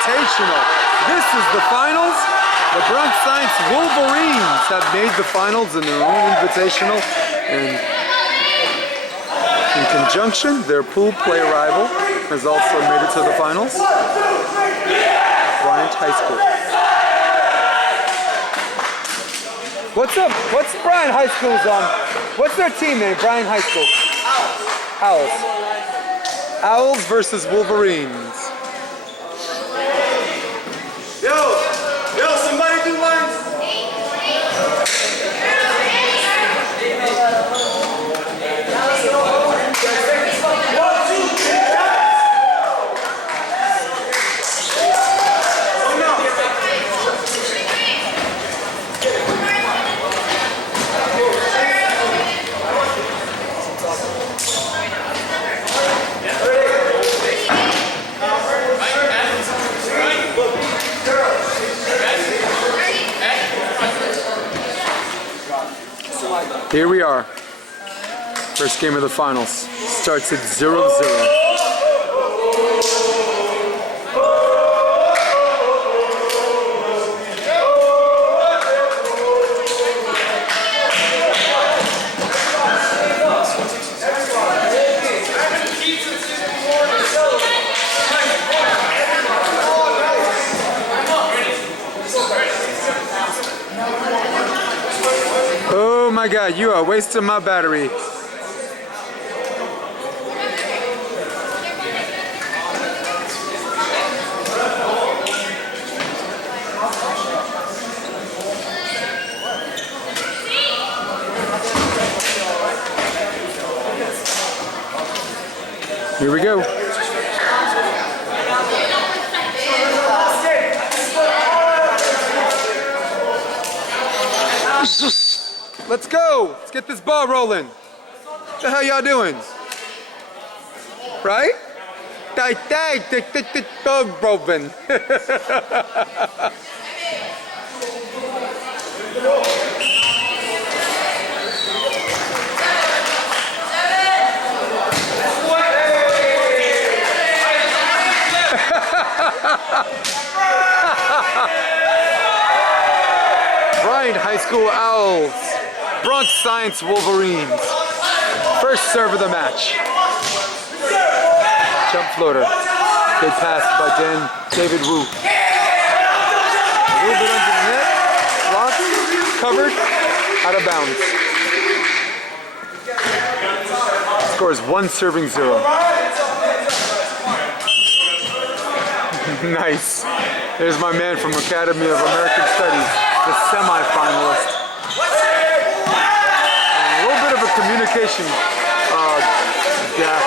Invitational. This is the finals. The Bronx Science Wolverines have made the finals in their own Invitational. And in conjunction, their pool play rival has also made it to the finals. Bryant High School. What's up? What's Bryant High School's what's their team name? Bryant High School. Owls. Owls versus Wolverines. Yo, somebody do lines. Here we are. First game of the finals. Starts at 0-0. Oh my God, you are wasting my battery. Here we go. Let's go. Let's get this ball rolling. What the hell y'all doing? Right? Ball rolling. Bryant High School Owls, Bronx Science Wolverines. First serve of the match. Jump floater. Good pass by David Wu. A little bit under the net. Blocked, covered, out of bounds. Score is 1-0. Nice. There's my man from Academy of American Studies, the semi-finalist. And a little bit of a communication gap.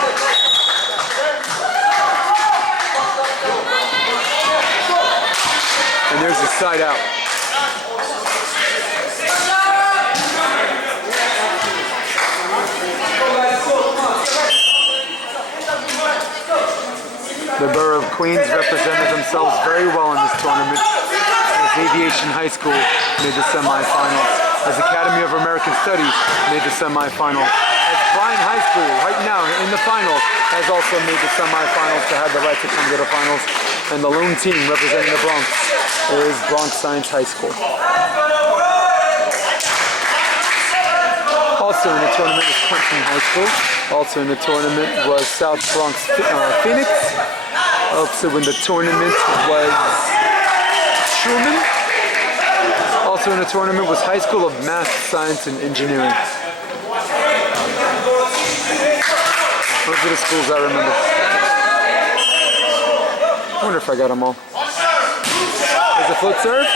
And there's a side out. The Borough of Queens represented themselves very well in this tournament, as Aviation High School made the semifinals, as Academy of American Studies made the semifinal, as Bryant High School right now in the finals has also made the semifinals to have the right to come to the finals, and the lone team representing the Bronx is Bronx Science High School. Also in the tournament is Clinton High School. Also in the tournament was South Bronx Phoenix. Also in the tournament was Truman. Also in the tournament was High School of Math, Science, and Engineering. Those are the schools I remember. I wonder if I got them all. There's a float serve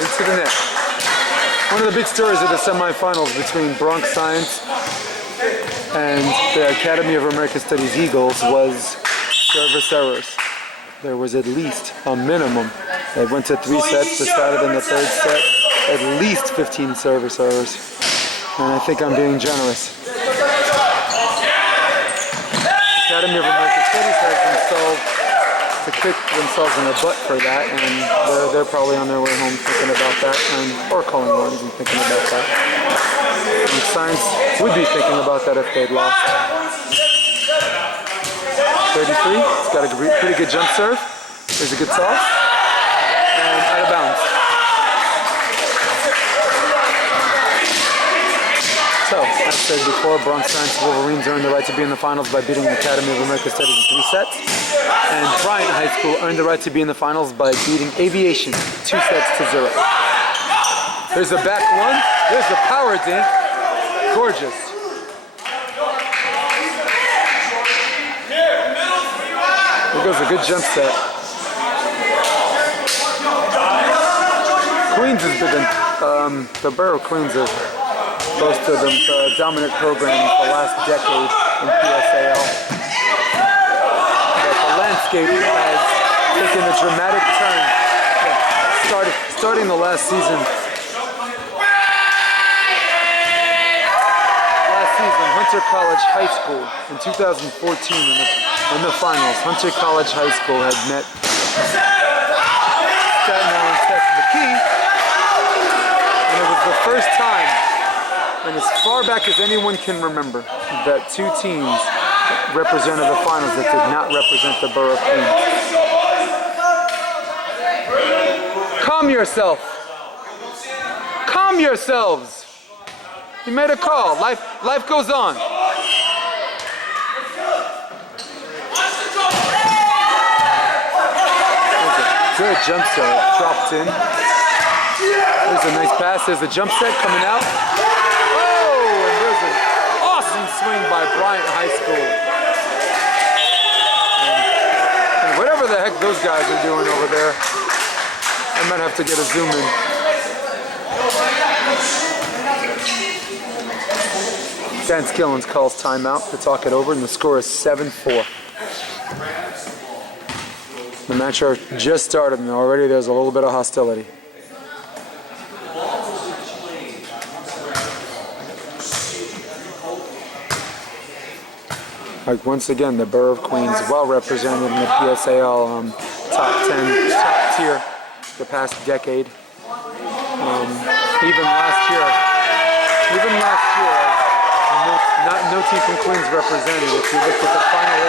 into the net. One of the big stories of the semifinals between Bronx Science and the Academy of American Studies Eagles was service errors. There was at least a minimum. They went to 3 sets, decided in the 3rd set, at least 15 service errors. And I think I'm being generous. Academy of American Studies has themselves to kick themselves in the butt for that, and they're probably on their way home thinking about that, or calling lines and thinking about that. And Science would be thinking about that if they'd lost. 33, he's got a pretty good jump serve. There's a good toss. And out of bounds. So, as said before, Bronx Science Wolverines earned the right to be in the finals by beating the Academy of American Studies in 3 sets. And Bryant High School earned the right to be in the finals by beating Aviation 2-0. There's the back one. There's the power dink. Gorgeous. There goes a good jump set. Queens has been, the borough of Queens has boasted the dominant program for the last decade in PSAL. But the landscape has taken a dramatic turn. Starting the last season. Hunter College High School in 2014 in the finals. Hunter College High School had met Staten Island Tech McKee, and it was the first time, and as far back as anyone can remember, that 2 teams represented the finals that did not represent the borough of Queens. Calm yourself. Calm yourselves. He made a call. Life goes on. Good jump set. Dropped in. There's a nice pass. There's a jump set coming out. Oh, and there's an awesome swing by Bryant High School. And whatever the heck those guys are doing over there, I might have to get a zoom in. Dan Skillens calls timeout to talk it over, and the score is 7-4. The match just started, and already there's a little bit of hostility. Like once again, the borough of Queens, well represented in the PSAL top 10, top tier the past decade. Even last year. No team from Queens represented. If you look at the final 8,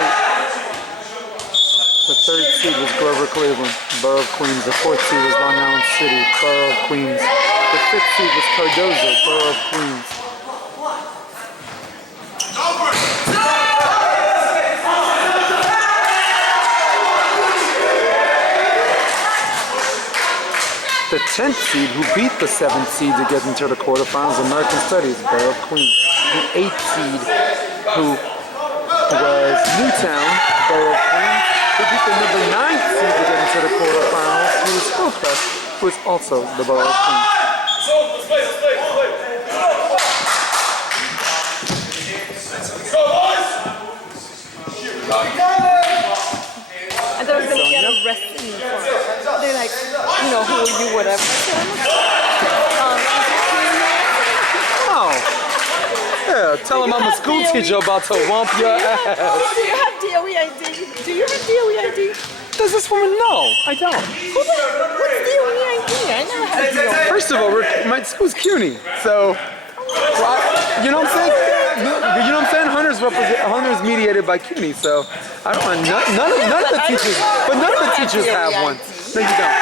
the 3rd seed was Grover Cleveland, Borough of Queens. The 4th seed was Long Island City, Borough of Queens. The 5th seed was Cardozo, Borough of Queens. The 10th seed, who beat the 7th seed to get into the quarterfinals, American Studies, Borough of Queens. The 8th seed, who was Newtown, Borough of Queens, who beat the number 9th seed to get into the quarterfinals, who was Hillcrest, who is also the Borough of Queens. I thought I was going to get arrested. They're like, you know, who are you, whatever. Oh. Yeah, tell them I'm a school teacher about to whomp your ass. Oh, do you have DOE ID? Do you have DOE ID? Does this woman know? I don't. What's DOE ID? I never had DOE. First of all, my school's CUNY, so you know what I'm saying? You know what I'm saying? Hunter's mediated by CUNY, so I don't want none of the teachers, but none of the teachers have one. No, you don't.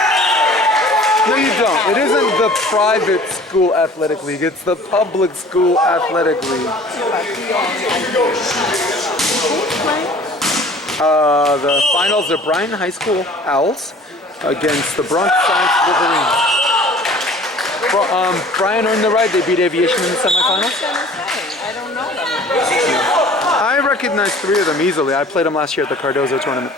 No, you don't. It isn't the private school athletic league. It's the public school athletic league. The finals are Bryant High School Owls against the Bronx Science Wolverines. Bryant earned the right. They beat Aviation in the semifinals. I don't know them. I recognize 3 of them easily. I played them last year at the Cardozo tournament.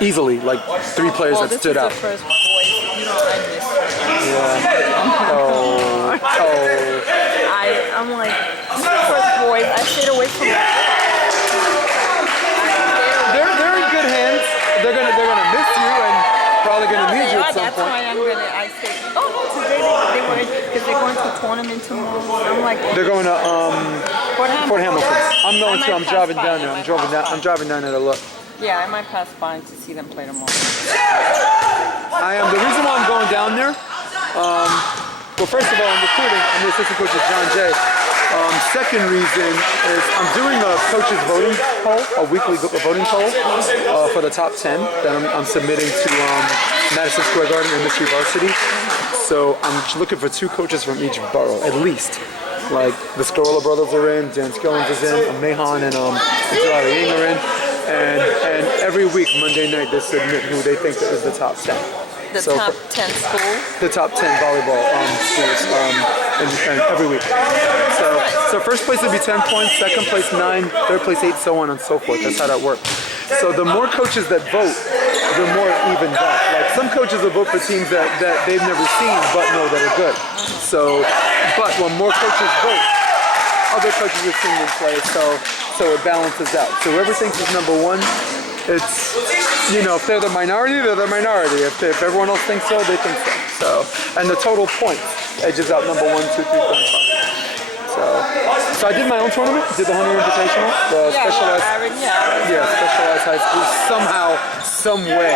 Easily, like 3 players that stood out. This is the first voice. You know, I miss her. Yeah. I'm like, this is the first voice. I stayed away from that. They're in good hands. They're gonna miss you and probably gonna need you at some That's point. why I say, oh no, today they were, because they're going to a tournament tomorrow. I'm like, They're going to Fort Hamilton. I'm going to. I'm driving down there. I'm driving down there to look. yeah, I might pass by to see them play tomorrow. I am. The reason why I'm going down there, well, first of all, I'm recruiting. I'm the assistant coach of John Jay. Second reason is I'm doing a coach's voting poll, a weekly voting poll for the top 10 that I'm submitting to Madison Square Garden and Mystery Varsity. So I'm looking for 2 coaches from each borough, at least. Like the Scarola brothers are in, Dan Skillings is in, Mahan and Jilari Ying are in. And every week, Monday night, they submit who they think is the top 10. The top 10 schools? The top 10 volleyball schools and every week. So first place would be 10 points, second place 9, third place 8, so on and so forth. That's how that works. So the more coaches that vote, the more it evens out. Like some coaches will vote for teams that they've never seen but know that are good. So, but when more coaches vote, other coaches have seen them play, so it balances out. So whoever thinks is number 1, it's, you know, if they're the minority, they're the minority. If everyone else thinks so, they think so. And the total points edges out number 1, 2, 3, 4, and 5. So I did my own tournament, did the Hunter Invitational, the specialized high school. Somehow, some way,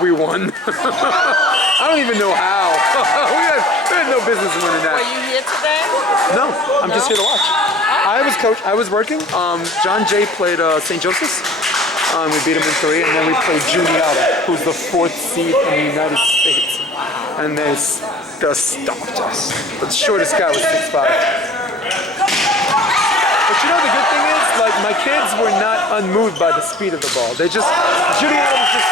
we won. I don't even know how. we had no business winning that. Were you here today? No, I'm just here to watch. I was working. John Jay played St. Joseph's. We beat him in 3, and then we played Juniata, who's the 4th seed in the United States. And they just stopped us. The shortest guy was 6'5". But you know the good thing is, like, my kids were not unmoved by the speed of the ball. Juniata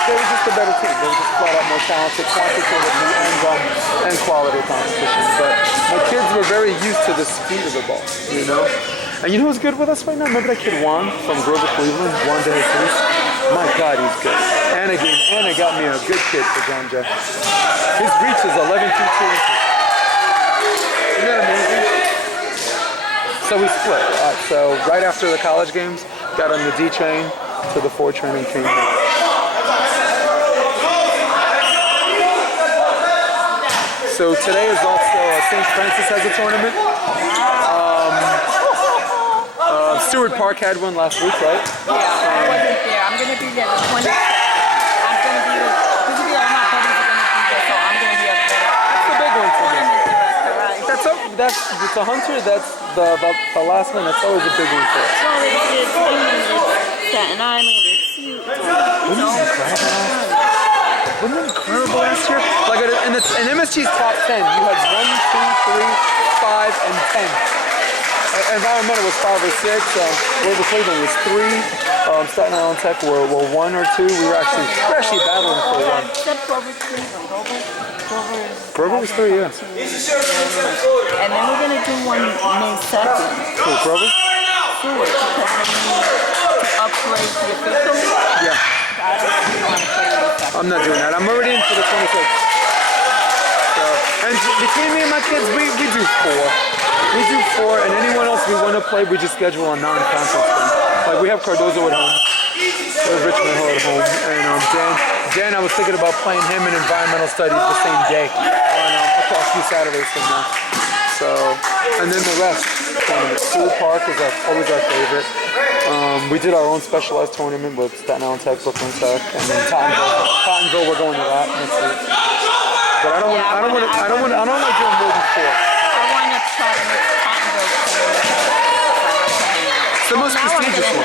they were just a better team. They were just flat out more talented, complicated, and quality competition. But my kids were very used to the speed of the ball, you know? And you know who's good with us right now? Remember that kid Juan from Grover, Cleveland? Juan De Jesus? My God, he's good. Anna got me a good kid for John Jay. His reach is 11 feet 2 inches. Isn't that amazing? So we split. So right after the college games, got on the D train to the 4 train and came here. So today is also St. Francis has a tournament. Stewart Park had one last week, right? Yeah, I wasn't there. I'm going to be there the 20th. I'm going to be with, all my buddies are going to be there, so I'm going to be up there. That's the big one for me. That's the Hunter, that's the last one, that's always a big one for us. Well, it's Staten Island, it's huge. Wasn't it incredible last year? Like in MSG's top 10, you had 1, 2, 3, 5, and 10. Environmental was 5 or 6. Grover Cleveland was 3. Staten Island Tech were 1 or 2. We were actually battling for 1. Except Grover Cleveland. Grover was 3, yeah. And then we're gonna do one May 2nd. Cool, Grover? Sure, because we need to upgrade the officials. Yeah. I don't know if you want to play the second. I'm not doing that. I'm already in for the 26th. And between me and my kids, we do 4. We do 4, and anyone else we want to play, we just schedule a non-conference thing. Like we have Cardozo at home, we have Richmond Hill at home, and Dan, I was thinking about playing him in environmental studies the same day on across 2 Saturdays from now. So, and then the rest. Stewart Park is always our favorite. We did our own specialized tournament with Staten Island Tech, Brooklyn Tech, and then Tottenville. We're going to that next week. But I don't like doing more than 4. Try to make Tottenville. It's the most prestigious one.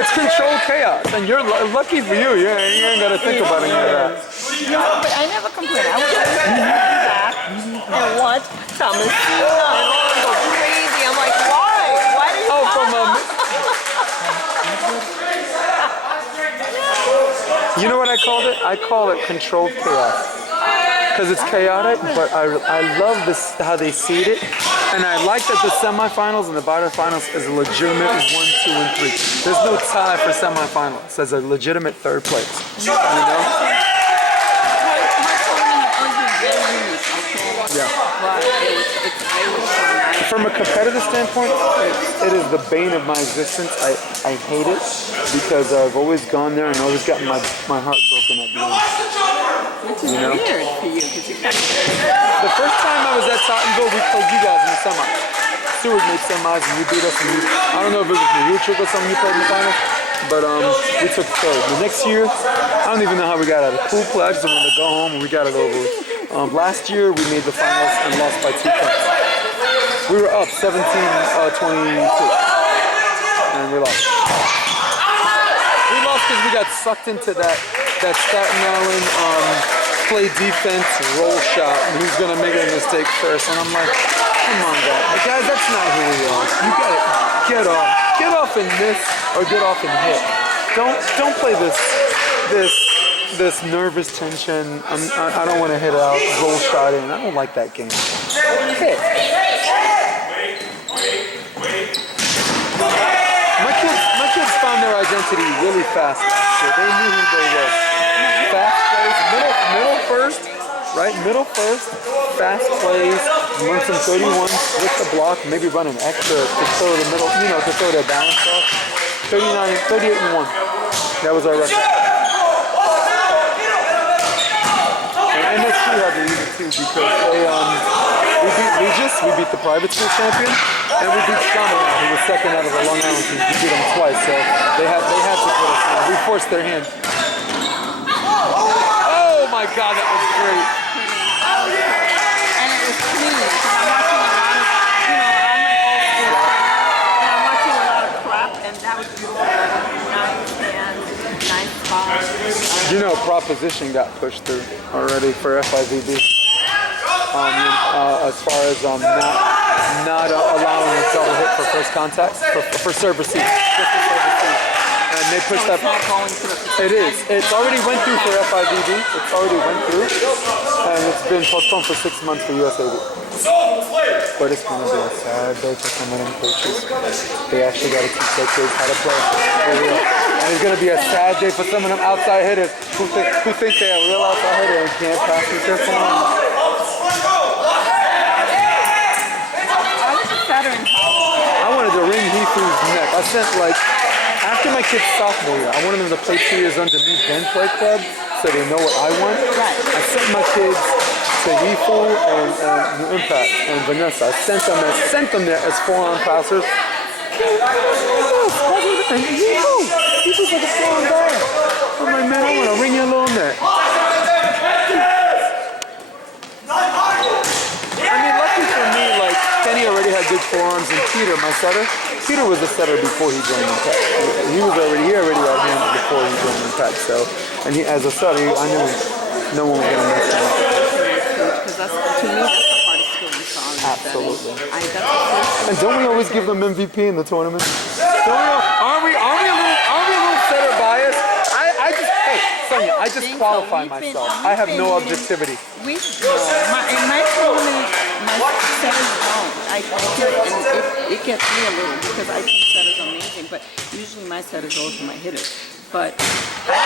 It's controlled chaos, and you're lucky for you. You ain't got to think about any of that. No, but I never complain. I was always back and watch Thomas and go crazy. I'm like, why? Why do you? You know what I called it? I call it controlled chaos. Because it's chaotic, but I love this how they seed it, and I like that the semifinals and the quarterfinals is a legitimate 1, 2, and 3. There's no tie for semifinals. There's a legitimate 3rd place. You know? Yeah. From a competitive standpoint, it is the bane of my existence. I hate it because I've always gone there and always gotten my heart broken at the end. Which is weird for you, because you kind of... The first time I was at Tottenville, we played you guys in the semis. Stewart made semis and you beat us. And I don't know if it was New Trick or something you played in the finals, but we took 3rd. The next year, I don't even know how we got out of the pool play. I just wanted to go home and we got it over with. Last year, we made the finals and lost by 2 points. We were up 17-22, and we lost. We lost because we got sucked into that Staten Island play defense roll shot, and who's gonna make a mistake first? And I'm like, come on, guys, that's not who we are. You gotta get off and miss, or get off and hit. Don't play this nervous tension. I don't want to hit out, roll shot in. I don't like that game. Hit. My kids found their identity really fast. So they knew who they were. Fast plays, middle first, right? Middle first, fast plays, run some 31s with the block, maybe run an extra to throw the middle, to throw their balance off. 38-1. That was our record. And MSC had to lead it too because we beat the private school champion, and we beat Shaman, who was second out of the Long Island team. We beat them twice, so they had to put us in. We forced their hand. Oh my God, that was great. And it was clean because I'm watching a lot of crap, and that was beautiful. Nice spot. You know, proposition got pushed through already for FIVB. As far as not allowing a double hit for first contact for serve receive. And they pushed that. It is. It's already went through for FIVB. It's already went through, and it's been postponed for 6 months for USAB. But it's going to be a sad day for some of them coaches. They actually got to teach their kids how to play for real. And it's going to be a sad day for some of them outside hitters who think they're a real outside hitter and can't pass with their phone. I wanted to wring Heathu's neck. I sent after my kid's sophomore year, I wanted them to play 2 years under me, then play club, so they know what I want. I sent my kids to Heathu and Impact and Vanessa. I sent them there as 4-on passers. Heathu's like a 4-on guy. I'm like, man, I want to wring your little neck. I mean, lucky for me, Kenny already had good forearms, and Peter, my setter, Peter was a setter before he joined Impact. He already had hands before he joined Impact. So, and as a setter, I knew no one was going to mess him up. Because to me, that's the hardest skill we saw. Absolutely. And don't we always give them MVP in the tournament? Aren't we a little setter biased? Sonia, I just qualify myself. I have no objectivity. In my tournament, my setters don't. It gets me a little because I think setters are amazing, but usually my setters are also my hitters. But I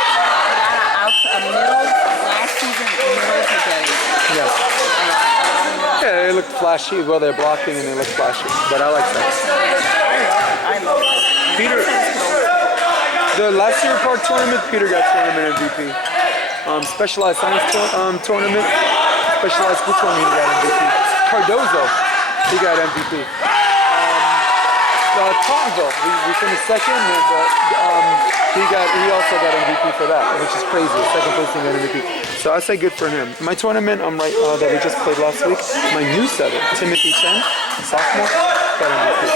got out a middle last season. Middles are getting. Yeah, they look flashy. Well, they're blocking and they look flashy, but I like that. I love it. Peter. The last year Park tournament, Peter got tournament MVP. Specialized science tournament, specialized school tournament, he got MVP. Cardozo, he got MVP. Tauntonville, we finished second, but he also got MVP for that, which is crazy. Second place he got MVP. So I say good for him. My tournament, that we just played last week, my new setter, Timothy Chen, sophomore, got MVP.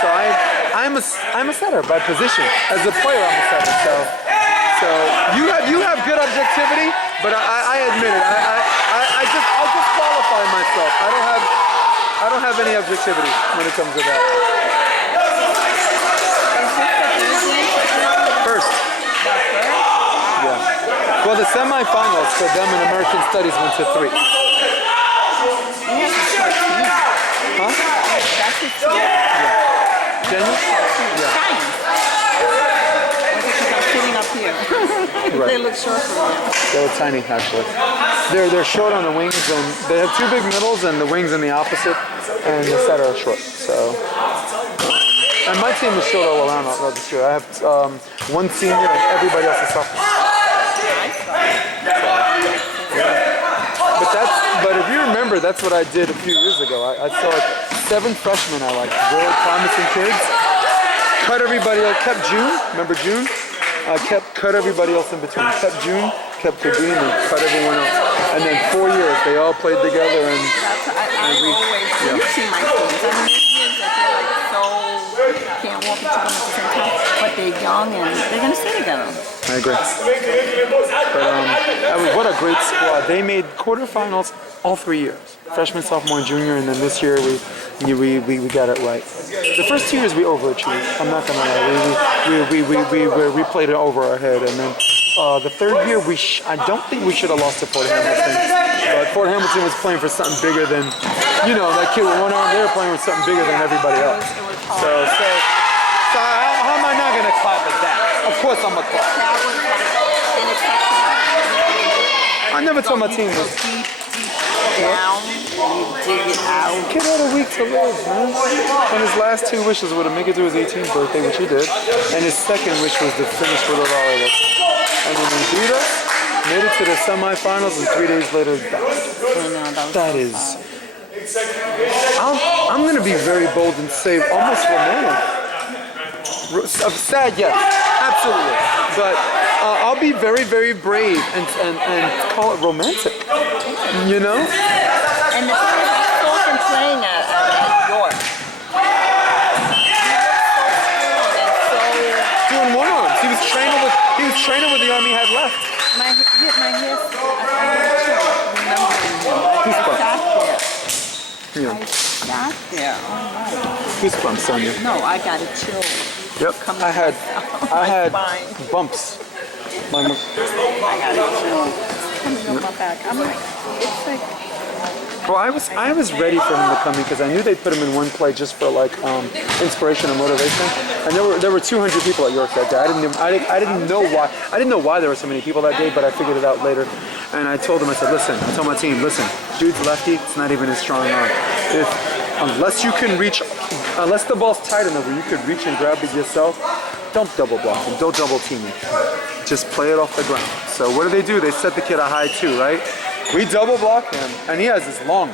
So I'm a setter by position. As a player, I'm a setter. So you have good objectivity, but I admit it. I'll just qualify myself. I don't have any objectivity when it comes to that. First. Yeah. Well, the semifinals for them in American Studies went to 3. Huh? Yeah. Genuine? Yeah. I'm sitting up here. Right. They look short for me. They were tiny, actually. They're short on the wings, and they have 2 big middles, and the wings in the opposite, and the setter are short. So, and my team is short all around this year. I have 1 senior, and everybody else is sophomore. But if you remember, that's what I did a few years ago. I saw 7 freshmen I liked, really promising kids. Cut everybody else, kept June, remember June? Cut everybody else in between. Kept June, kept Kadeen, and cut everyone else. And then 4 years, they all played together, and I always see my kids. I mean, there's years that they're like so can't walk into them at the same time, but they're young and they're gonna stay together. I agree. But what a great squad. They made quarterfinals all 3 years. Freshman, sophomore, and junior, and then this year we got it right. The first 2 years we overachieved. I'm not gonna lie. We played it over our head, and then the third year I don't think we should have lost to Fort Hamilton. But Fort Hamilton was playing for something bigger than, that kid with one arm. They were playing with something bigger than everybody else. So how am I not gonna clap at that? Of course I'm gonna clap. That was like an exception. I never told my team was deep down, you dig it out. Kid had a week to live, man. And his last 2 wishes were to make it to his 18th birthday, which he did. And his second wish was to finish with a volleyball. And then he beat us, made it to the semifinals, and 3 days later died. That is. I'm going to be very bold and say almost romantic. Sad, yes, absolutely. But I'll be very, very brave and call it romantic. You know? And the thing is, I saw him playing at York. Doing one arms. He was training with the arm he had left. My hair, I sat there. Yeah. I sat there. Oh Goosebumps, Sonia. no. No, I got a chill. Yep. I had bumps. I got a chill coming up my back. I'm like, it's like. Well, I was ready for him to come in because I knew they'd put him in one play just for like inspiration and motivation. And there were 200 people at York that day. I didn't know why. I didn't know why there were so many people that day, but I figured it out later. And I told him, I said, listen. I told my team, listen. Dude's lefty. It's not even his strong arm. Unless you can reach, unless the ball's tight enough where you could reach and grab it yourself, don't double block him. Don't double team him. Just play it off the ground. So what do? They set the kid a high 2, right? We double block him, and he has this long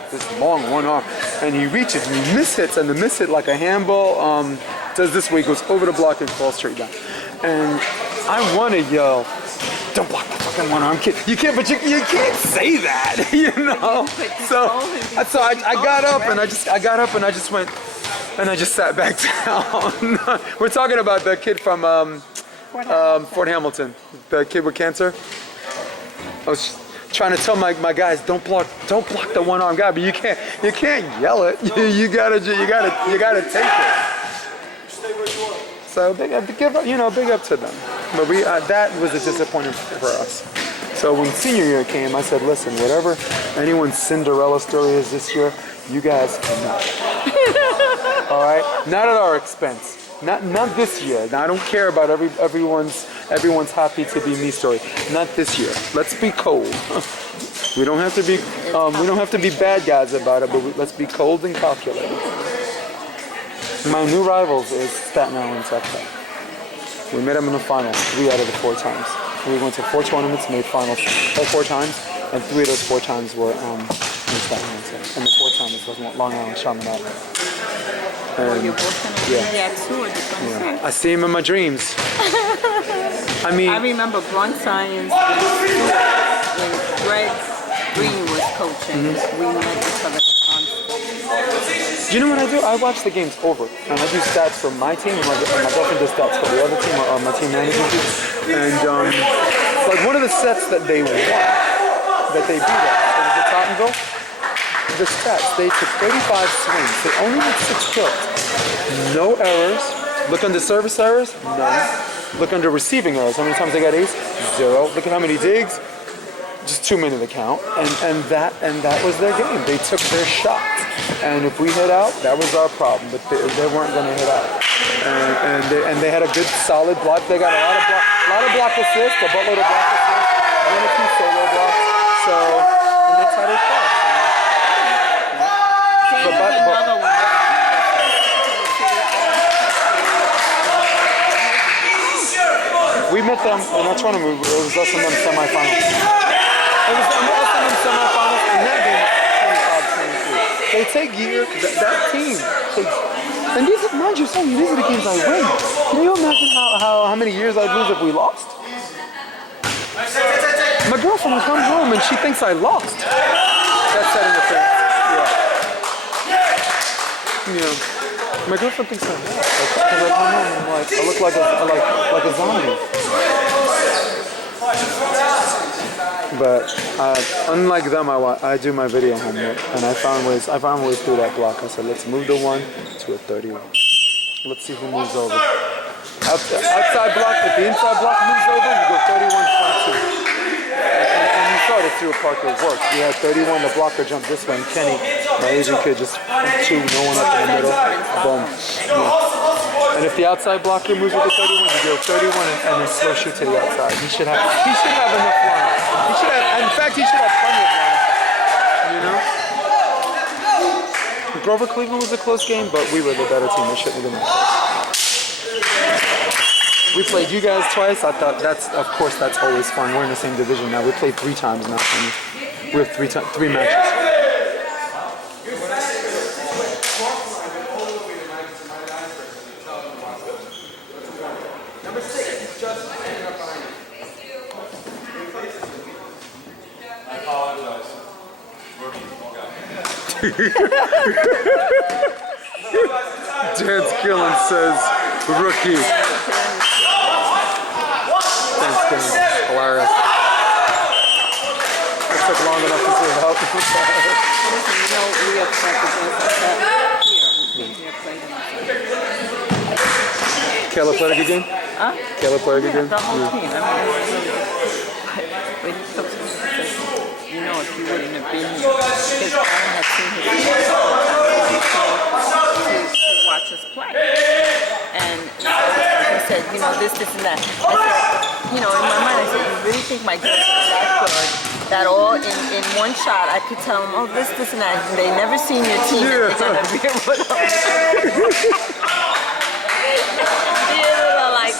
one arm, and he reaches and he mishits, and the mishit like a handball does this way, goes over the block and falls straight down. And I want to yell, don't block the fucking one arm kid. You can't, but you can't say that, you know. So I got up and I just went, and I just sat back down. We're talking about the kid from Fort Hamilton, the kid with cancer. I was trying to tell my guys, don't block the one arm guy, but you can't yell it. You gotta take it. So big up to them. But that was a disappointment for us. So when senior year came, I said, listen, whatever anyone's Cinderella story is this year, you guys cannot. All right, not at our expense. Not this year. Now I don't care about everyone's happy to be me story. Not this year. Let's be cold. We don't have to be bad guys about it, but let's be cold and calculated. My new rivals is Staten Island and South Bay. We met them in the finals 3 out of the 4 times. We went to 4 tournaments, made finals all 4 times, and 3 of those 4 times were in Staten Island. And the 4th time was Long Island Chaminade. You're both going to be at 2 or the 26th? I see him in my dreams. I remember Bronx Science when Greg Green was coaching. We met each other constantly. You know what I do? I watch the games over, and I do stats for my team, and my girlfriend does stats for the other team, or my team management team. And like one of the sets that they won, that they beat us, it was at Tottenville. The stats, they took 35 swings. They only had 6 kills. No errors. Look under service errors? None. Look under receiving errors. How many times they got ace? 0. Look at how many digs? Just 2 men in the count. And that was their game. They took their shot. And if we hit out, that was our problem. But they weren't going to hit out. And they had a good solid block. They got a lot of block assists, a buttload of block assists, 1 or 2 solo blocks. So, and that's how they fought. We met them in our tournament. It was us and them semifinals. It was us and them semifinals, and that game 25-23. They take years. That team takes. And these are, mind you, Sonny, these are the games I win. Can you imagine how many years I'd lose if we lost? My girlfriend comes home and she thinks I lost. That's setting the thing. Yeah. My girlfriend thinks I lost. Because I come home and like, I look like a zombie. But unlike them, I do my video homework, and I found ways through that block. I said, let's move the 1 to a 31. Let's see who moves over. Outside block, if the inside block moves over, you go 31 front 2. And you saw it through Parker worked. We had 31, the blocker jumped this way, and Kenny, my Asian kid, just 2, no one up in the middle. Boom. Yeah. And if the outside blocker moves with the 31, you go 31 and then slow shoot to the outside. He should have enough line. In fact, he should have plenty of line. You know? Grover Cleveland was a close game, but we were the better team. They shouldn't have been that. We played you guys twice. I thought of course that's always fun. We're in the same division now. We played 3 times now. We have 3 matches. Dan Skillen says, rookie. Dan Skillen, hilarious. It took long enough to see him help. Listen, you know, we have practiced here. We came here, played in Caleb played a good game? Huh? Caleb played a good game? The whole team. I mean, it was really good. But he took some, you know, if you wouldn't have been here, because I had seen his to watch us play. And he said, you know, this and that. I said, you know, in my mind, I said, you really think my girls are that good? That all in one shot, I could tell them, oh, this and that. And they never seen your team. Yeah. They're going to be able to like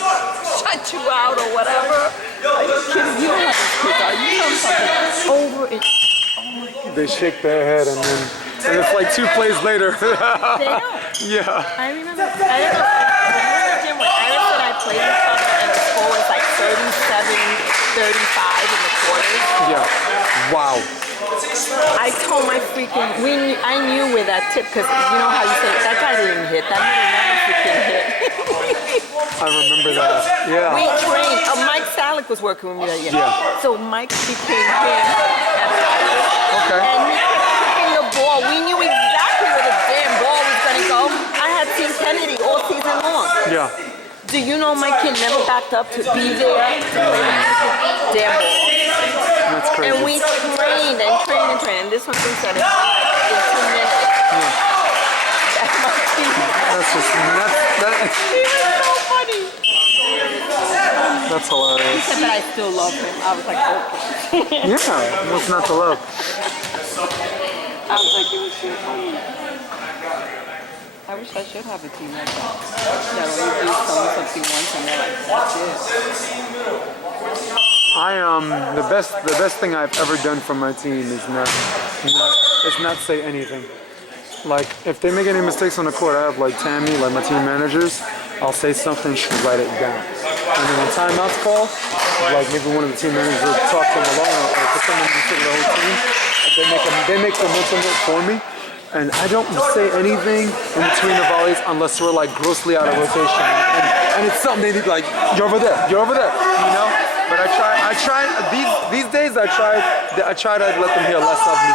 shut you out or whatever. Are you kidding? You don't have these kids, are you? Come something over it. Oh my God. They shake their head and it's like 2 plays later. They don't. Yeah. I remember, I don't know, remember Jim, when Iris and I played each other and the score was like 37-35 in the quarters. Yeah. Wow. I told my freaking, I knew where that tip, because you know how you say, that guy didn't hit, that nigga never freaking hit. I remember that. Yeah. We trained, Mike Salick was working with me that year. Yeah. So Mike became him at Iris. Okay. And he kept kicking the ball. We knew exactly where the damn ball was going to go. I had seen Kennedy all season long. Yeah. Do you know my kid never backed up to be there to play the damn ball? That's crazy. And we trained and trained and trained. And this one thing said in 2 minutes. Yeah. That's my team. That's just He was so funny. That's hilarious. He said, but I still love him. I was like, okay. Yeah, what's not to love? I was like, it was so funny. I wish I should have a team like that. That only do something once and they're like, that's it. The best thing I've ever done for my team is not say anything. Like if they make any mistakes on the court, I have like Tammy, like my team managers. I'll say something, she'll write it down. And then when timeouts call, like maybe one of the team managers will talk to them alone or for someone to sit with the whole team. They make the mental note for me. And I don't say anything in between the volleys unless we're like grossly out of rotation. And it's something they need, like, you're over there, you know? But I try, these days I try to let them hear less of me.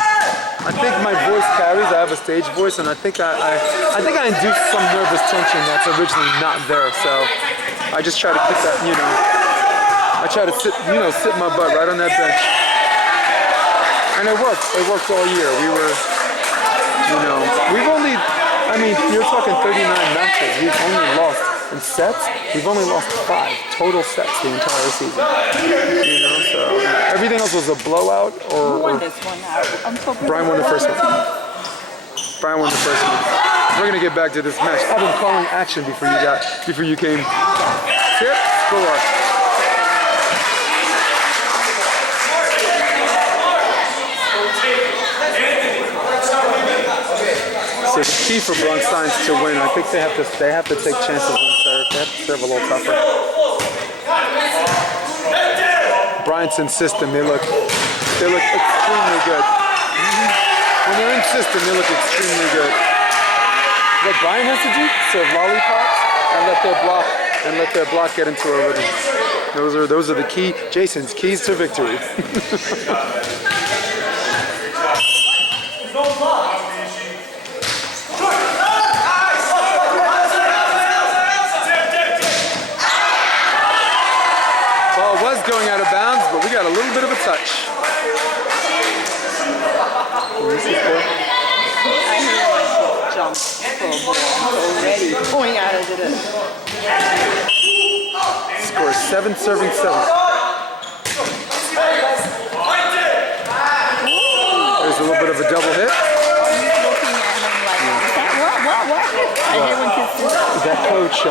I think my voice carries, I have a stage voice, and I think I induce some nervous tension that's originally not there, so I just try to keep that, you know, I try to sit my butt right on that bench. And it worked all year. You're talking 39 matches, we've only lost in sets, we've only lost 5 total sets the entire season. You know, so everything else was a blowout or... Who won this one? Bryant won the first one. We're gonna get back to this match. I've been calling action before you came. Tip, score. So the key for Bronx Science to win, I think they have to take chances on serve. They have to serve a little tougher. Bryant's in system, they look extremely good. When they're in system, they look extremely good. What Bryant has to do? Serve lollipops and let their block get into a rhythm. Those are the key, Jason's keys to victory. Ball was going out of bounds, but we got a little bit of a touch. This is good. I hear like jump for a ball already going out of it. Score 7 serving 7. There's a little bit of a double hit. Looking at him like, what? I hear when kids do that. That coach,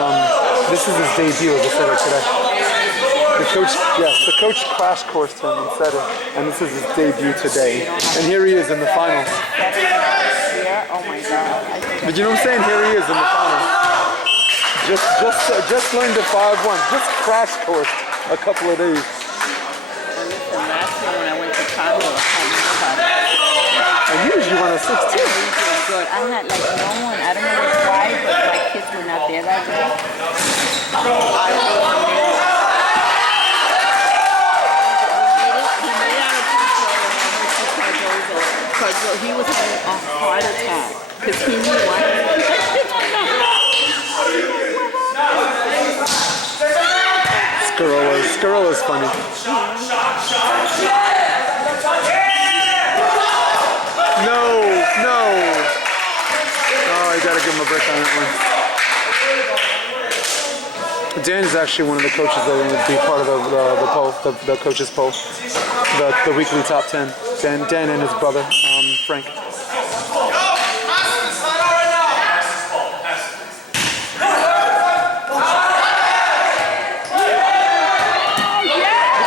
this is his debut as a setter today. The coach crash coursed him and said it, and this is his debut today. And here he is in the finals. Yeah, oh my God. But you know what I'm saying? Here he is in the finals. Just learned the 5-1. Just crash coursed a couple of days. And listen, last year when I went to Congo, And usually run a 6-2. good. I had like no one. I don't know why, but my kids were not there that day. He was having a heart attack because he knew what. Scarolla's funny. No. Oh, I gotta give him a break on that one. Dan is actually one of the coaches that are going to be part of the poll, the coaches poll, the weekly top 10. Dan and his brother, Frank. Look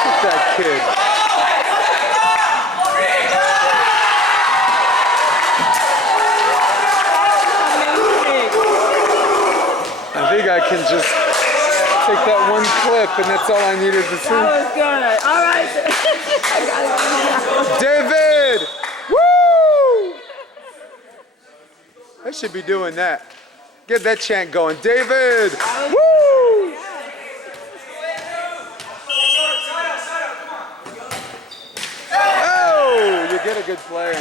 at that kid. I think I can just take that one clip, and that's all I needed to see. That was good. All right. I got it. David! Woo! I should be doing that. Get that chant going. David! Woo! Oh! You get a good play.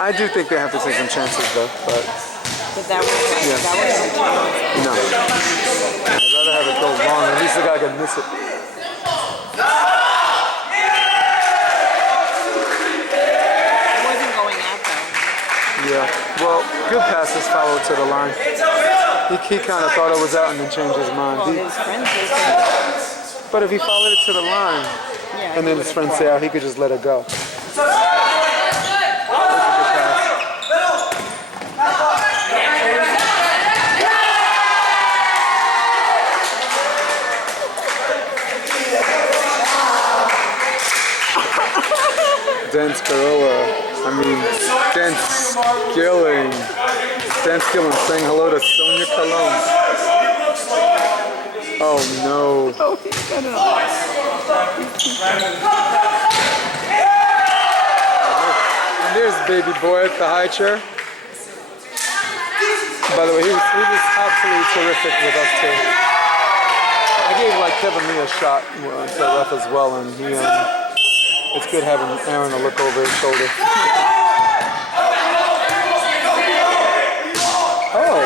I do think they have to take some chances, though, but That was no. I'd rather have it go long. At least the guy can miss it. It wasn't going out though. Yeah. Well, good passes followed to the line. He kind of thought it was out and then changed his mind. His friends did. But if he followed it to the line and then his friends say out, he could just let it go. Dan Skilling saying hello to Sonia Cologne. Oh no. Oh, he's gonna. And there's baby boy at the high chair. By the way, he was absolutely terrific with us too. I gave like Kevin Lee a shot to the ref as well, and he it's good having Aaron to look over his shoulder. Oh.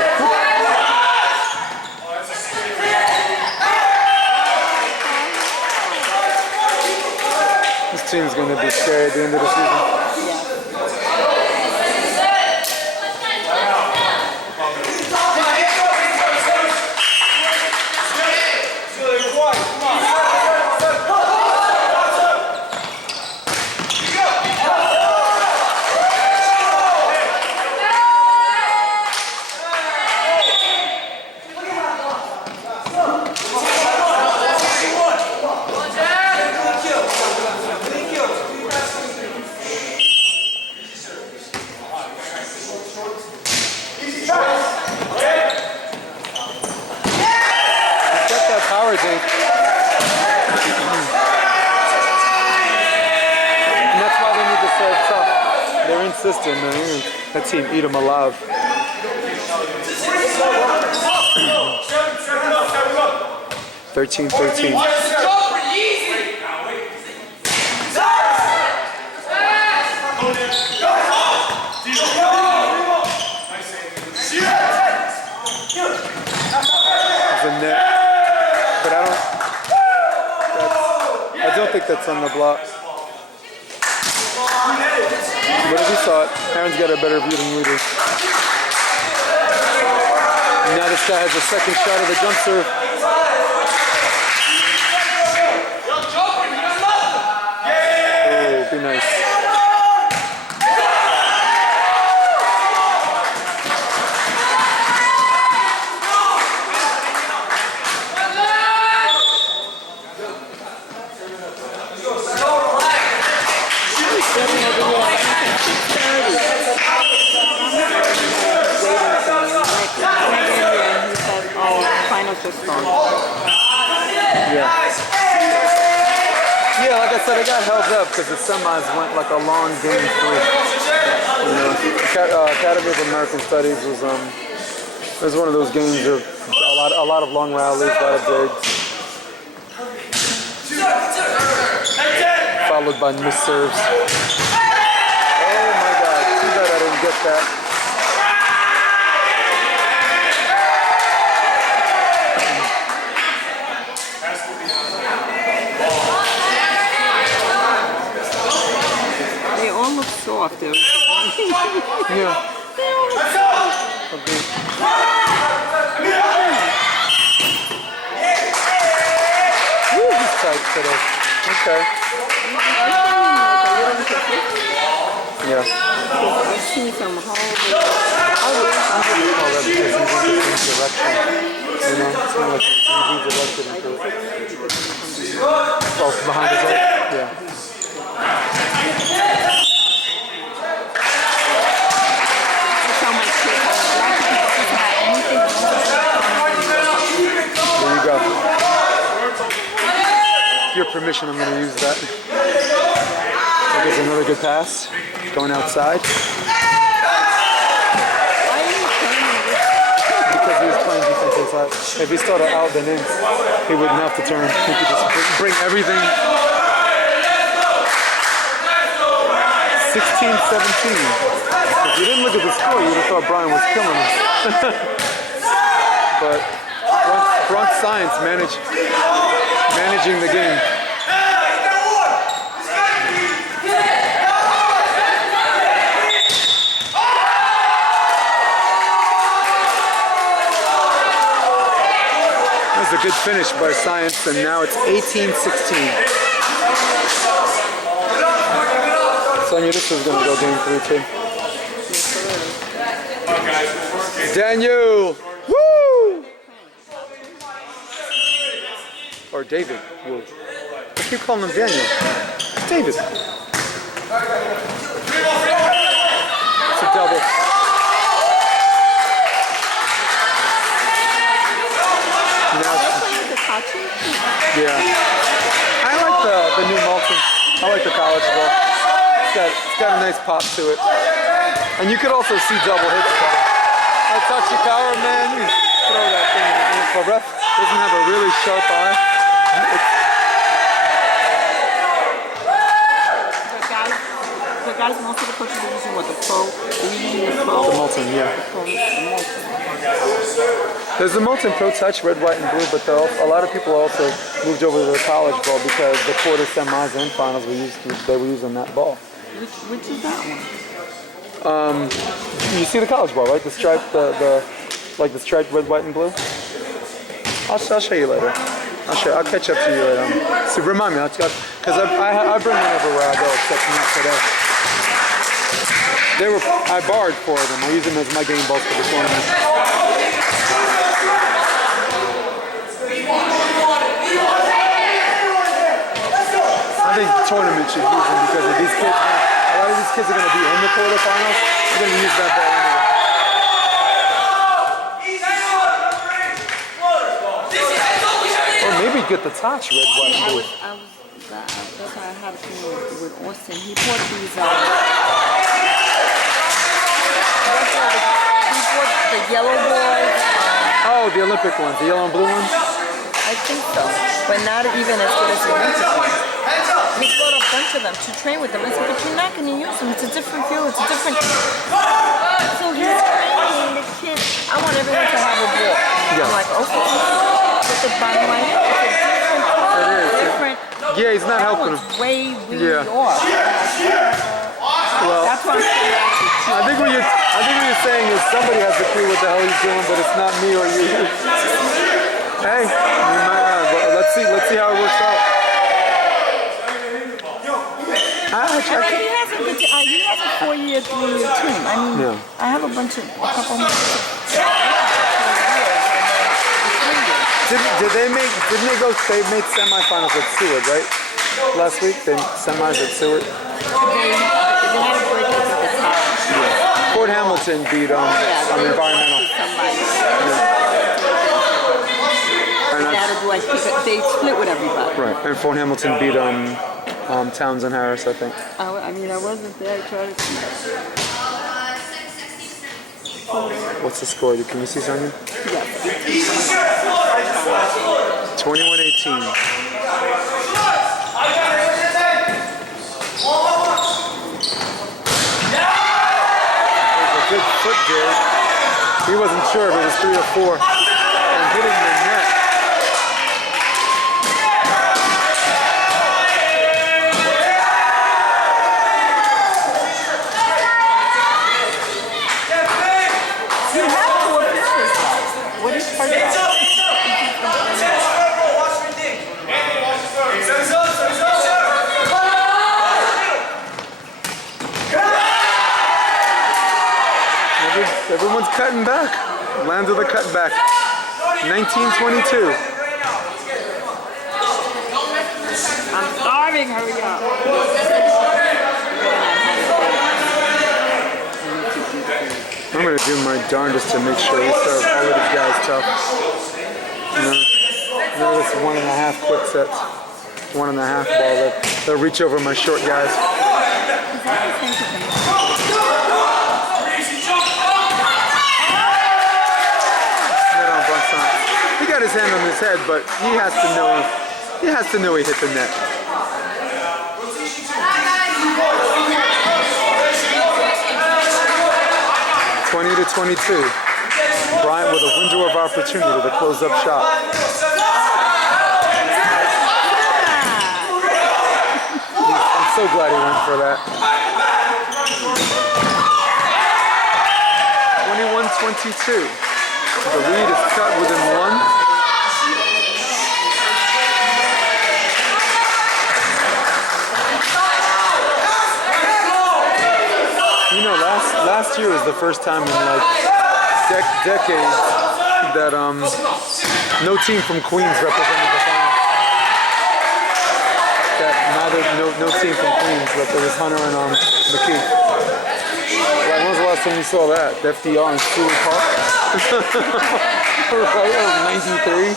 This team's going to be scary at the end of the season. yards, Hank. And that's why they need to serve tough. They're insistent, man. That team eat them alive. 13-13. The net, but I don't think that's on the block. But if you saw it, Aaron's got a better view than we do. Now this guy has a second shot at the jump serve. Oh, be nice. Yeah, like I said, it got held up because the semis went like a long game through. You know, Academy of American Studies was one of those games of a lot of long rallies, a lot of digs, followed by missed serves. Oh my God! Too bad I didn't get that. Soft, yeah. Okay. Woo, he's tight today. Okay. Yeah. We've seen some horrible. I wouldn't call that because he's in the same direction. You know, it's not like he's directed into it. Oh, behind his head? Yeah. There you go. With your permission, I'm going to use that. There's another good pass. Going outside. Because he was playing defense inside. If he started out then in, he wouldn't have to turn. He could just bring everything. 16-17. If you didn't look at the score, you would have thought Bryant was killing him. But Bronx Science managing the game. That was a good finish by Science, and now it's 18-16. Sonia, this is going to go game 3 too. Daniel! Woo! Or David. Woo. I keep calling him Daniel. David. It's a double. Yeah. I like the new Malton. I like the college ball. It's got a nice pop to it. And you could also see double hits. I touch your power, man. You throw that thing in. If a ref doesn't have a really sharp eye, the guys, most of the coaches are using what, the pro? The Malton, yeah. There's the Malton Pro Touch, red, white, and blue, but a lot of people also moved over to the college ball because the quarter, semis, and finals they were using that ball. Which is that one? You see the college ball, right? The stripe, the striped red, white, and blue. I'll show you later. I'll catch up to you later. So remind me, because I bring one everywhere I go, except not today. I barred for them. I use them as my game balls for the tournament. I think tournament should use them because of these kids. A lot of these kids are going to be in the quarterfinals. They're going to use that ball anyway. Or maybe we get the touch, red, white, and blue. That's why I had a thing with Austin. He bought these, he bought the yellow boys. Oh, the Olympic ones, the yellow and blue ones? I think so, but not even as good as the Olympic ones. He bought a bunch of them to train with them. I said, but you're not going to use them. It's a different feel. It's a different... So he's training the kids. I want everyone to have a ball. Yeah. I'm like, okay. But the bottom line is it's a different color. It is. Different... Yeah, he's not helping him. Way Yeah. off. Well, That's what I'm saying. I think what you're saying is somebody has to clue what the hell he's doing, but it's not me or you. Hey, we might have. Let's see how it works out. He has a good. He has a 4-year, 3-year team. I mean, Yeah. I have a couple more. Didn't they made semifinals at Seward, right? Last week, they semis at Seward. They had a break at the top. Yeah. Fort Hamilton beat Environmental. They split with everybody. Right, and Fort Hamilton beat Towns and Harris, I think. I mean, I wasn't there. I tried to see. What's the score? Can you see something? Yes. 21-18. Good foot, Jared. He wasn't sure if it was 3 or 4. And hitting the net. You have to work this. What is part of that? Everyone's cutting back. Lands with a cutback. 19-22. I'm starving. Hurry up. I'm going to do my darndest to make sure we serve all of these guys tough. None of this 1.5 quick sets. 1.5 ball. They'll reach over my short guys. He got his hand on his head, but he has to know he hit the net. (20-22). Bryant with a window of opportunity with a close-up shot. I'm so glad he went for that. 21-22. The lead is cut within 1. You know, last year was the first time in like decades that no team from Queens represented the final. No team from Queens, but there was Hunter and McKee. Like, when was the last time you saw that? The FDR in Stewart Park? Right, 93?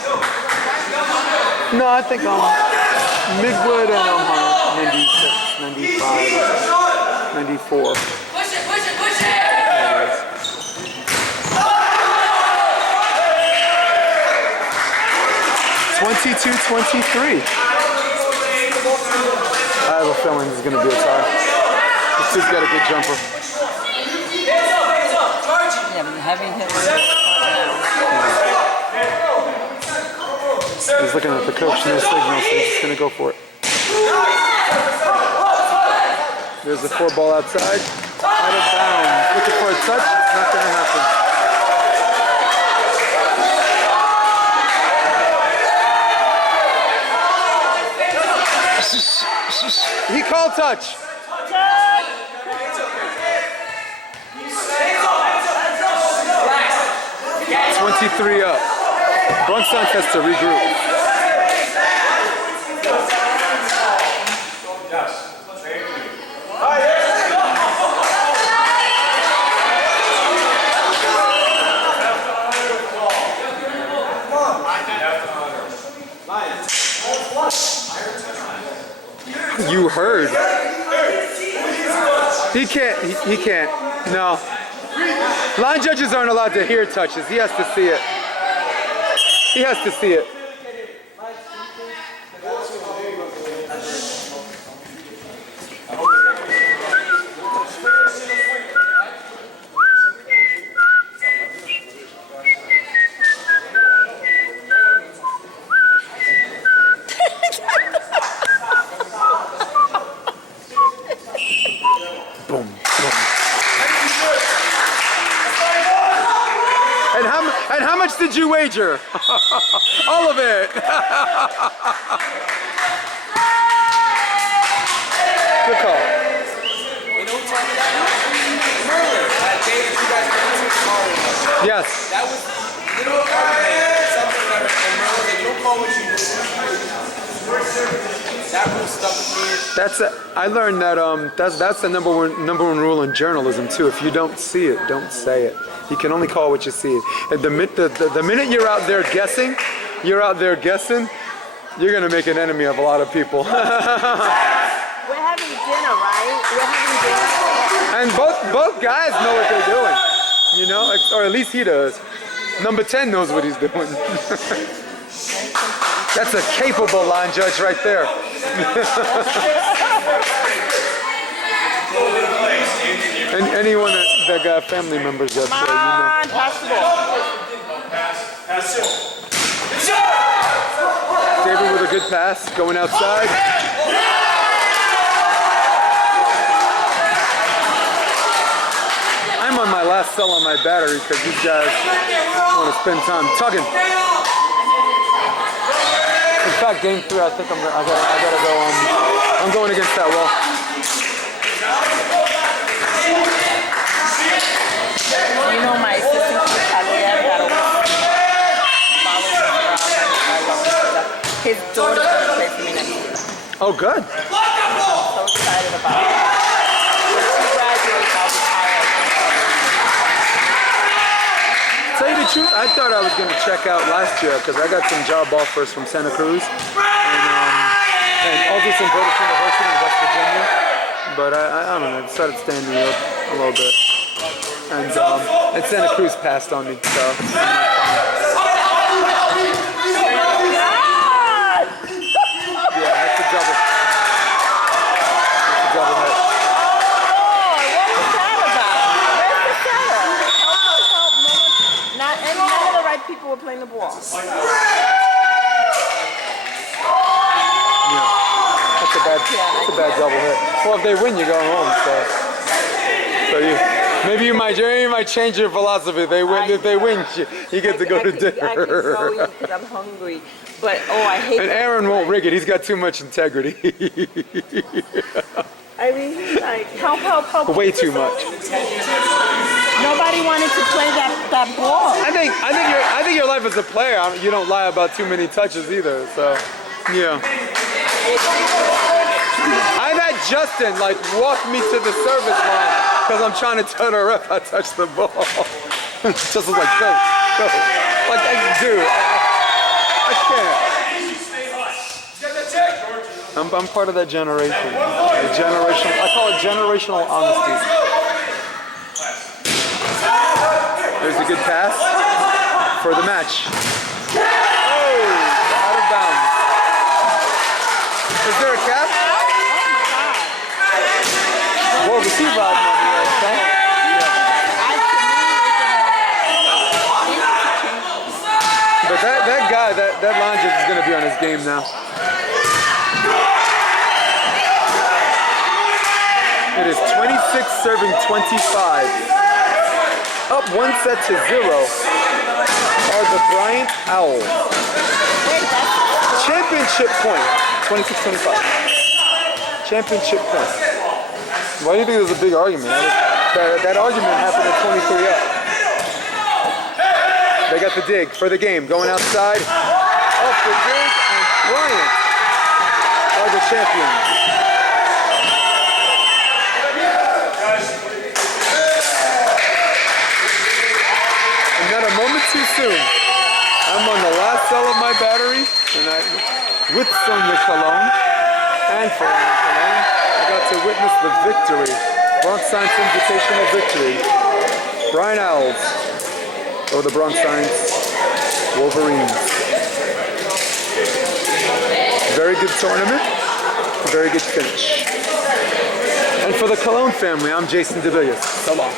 No, I think Midwood and Hunter, 96, 95, 94. Push it, push it, push it! 22-23. I have a feeling this is going to be a tie. This dude's got a good jumper. Yeah, but heavy hitters. He's looking at the coach, no signal, so he's just going to go for it. There's a 4 ball outside. Out of bounds. Looking for a touch. It's not going to happen. He called touch. 23 up. Bronx Science has to regroup. You heard. He can't. He can't. No. Line judges aren't allowed to hear touches. He has to see it. He has to see it. Boom, boom. And how much did you wager? All of it. Good call. Yes. That was little something that you don't call what you do. That rule stuck with me. I learned that that's the number one rule in journalism too. If you don't see it, don't say it. You can only call what you see. And the minute you're out there guessing, you're gonna make an enemy of a lot of people. We're having dinner, right? We're having dinner. And both guys know what they're doing, you know, or at least he does. Number 10 knows what he's doing. That's a capable line judge right there. And anyone that got family members that play, you know. David with a good pass, going outside. I'm on my last cell on my battery because these guys want to spend time tugging. In fact, game 3, I think I gotta go. I'm going against that wall. You know, my assistant coach Javier that always follows me around. His daughter's gonna play for me next year. Oh, good. I'm so excited about it. When she graduates, I'll retire. Tell you the truth, I thought I was going to check out last year because I got some job offers from Santa Cruz and also some British University in West Virginia. But I don't know, I decided to stay in New York a little bit. And Santa Cruz passed on me, so I'm not yeah, that's a double. That's a double hit. What was that about? Where's the setter? Help. None of the right people were playing the ball. Yeah, that's a bad double hit. Well, if they win, you're going home. So maybe you might change your philosophy. If they win, you get to go to dinner. I could go eat because I'm hungry. But I hate. And Aaron won't rig it. He's got too much integrity. I mean, like help. Way too much. Nobody wanted to play that ball. I think your life as a player, you don't lie about too many touches either. So, yeah. I've had Justin walk me to the service line because I'm trying to tell the ref I touched the ball. Just was like, go. Dude, I can't. I'm part of that generation. I call it generational honesty. There's a good pass for the match. Oh, out of bounds. Is there a cap? Whoa, the two rod money, okay? But that guy, that line judge is going to be on his game now. It is 26 serving 25. Up 1-0 are the Bryant Owls. Championship point. 26-25. Championship point. Why do you think there's a big argument? That argument happened at 23 up. They got the dig for the game. Going outside. Off the dig, and Bryant are the champions. And not a moment too soon. I'm on the last cell of my battery, and with Sonia Cologne and for Anna Cologne, I got to witness the victory. Bronx Science Invitational victory. Bryant Owls over the Bronx Science Wolverines. Very good tournament, very good finish. And for the Cologne family, I'm Jason DeVilliers. So long.